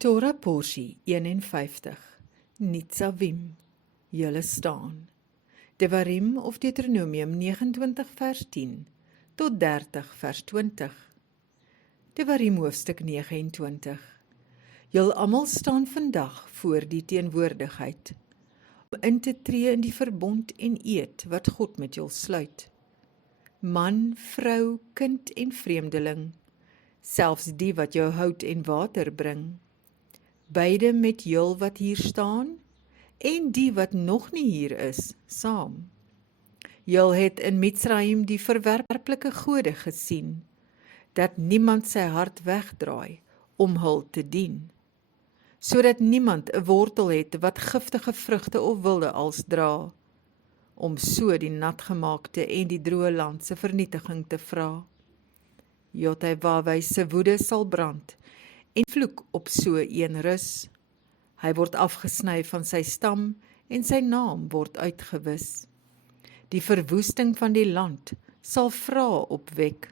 Torah Porsie 51, Nitzavim, julle staan. Devarim of Deuteronomium 29 vers 10 tot 30 vers 20. Devarim hoofstuk 29. Julle almal staan vandag voor die teenwoordigheid, om in te tree in die verbond en eed wat God met julle sluit. Man, vrou, kind en vreemdeling, selfs die wat jou hout en water bring, beide met julle wat hier staan, en die wat nog nie hier is, saam. Julle het in Mitzraim die verwerplike gode gesien, dat niemand sy hart wegdraai om hul te dien, sodat niemand 'n wortel het wat giftige vrugte of wilde als dra, om so die natgemaakte en die droë land se vernietiging te vra. Jotawawei se woede sal brand, en vloek op so een rus. Hy word afgesny van sy stam, en sy naam word uitgewis. Die verwoesting van die land sal vrae opwek.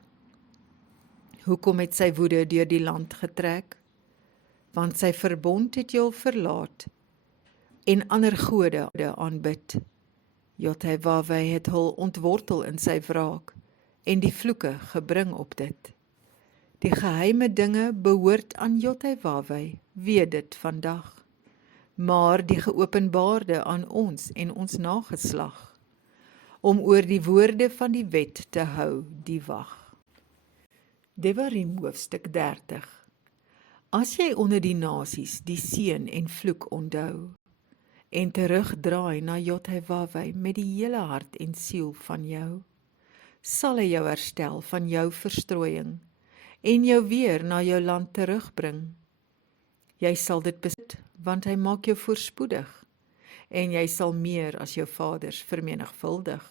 Hoekom het sy woede deur die land getrek? Want sy verbond het julle verlaat, en ander gode aanbid. Jotawawei het hul ontwortel in sy wraak, en die vloeke gebring op dit. Die geheime dinge behoort aan Jotawawei, weet dit vandag, maar die geopenbaarde aan ons en ons nageslag, om oor die woorde van die wet te hou die wag. Devarim hoofstuk 30. As jy onder die nasies die seën en vloek onthou, en terugdraai na Jotawawei met die hele hart en siel van jou, sal hy jou herstel van jou verstrooiing, en jou weer na jou land terugbring. Jy sal dit besit, want hy maak jou voorspoedig, en jy sal meer as jou vaders vermenigvuldig.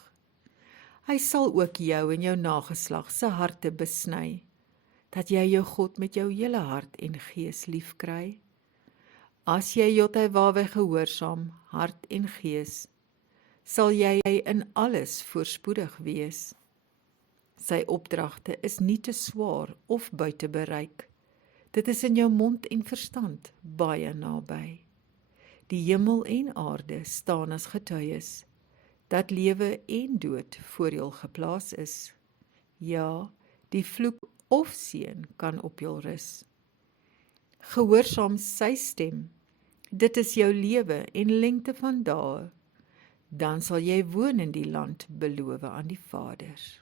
Hy sal ook jou en jou nageslag se harte besny, dat jy jou God met jou hele hart en gees lief kry. As jy Jotawawei gehoorsaam, hart en gees, sal jy in alles voorspoedig wees. Sy opdragte is nie te swaar of buite bereik. Dit is in jou mond en verstand baie naby. Die hemel en aarde staan as getuies, dat lewe en dood voor jou geplaas is. Ja, die vloek of seën kan op jou rus. Gehoorsaam sy stem, dit is jou lewe en lengte van dae, dan sal jy woon in die land beloof aan die vaders.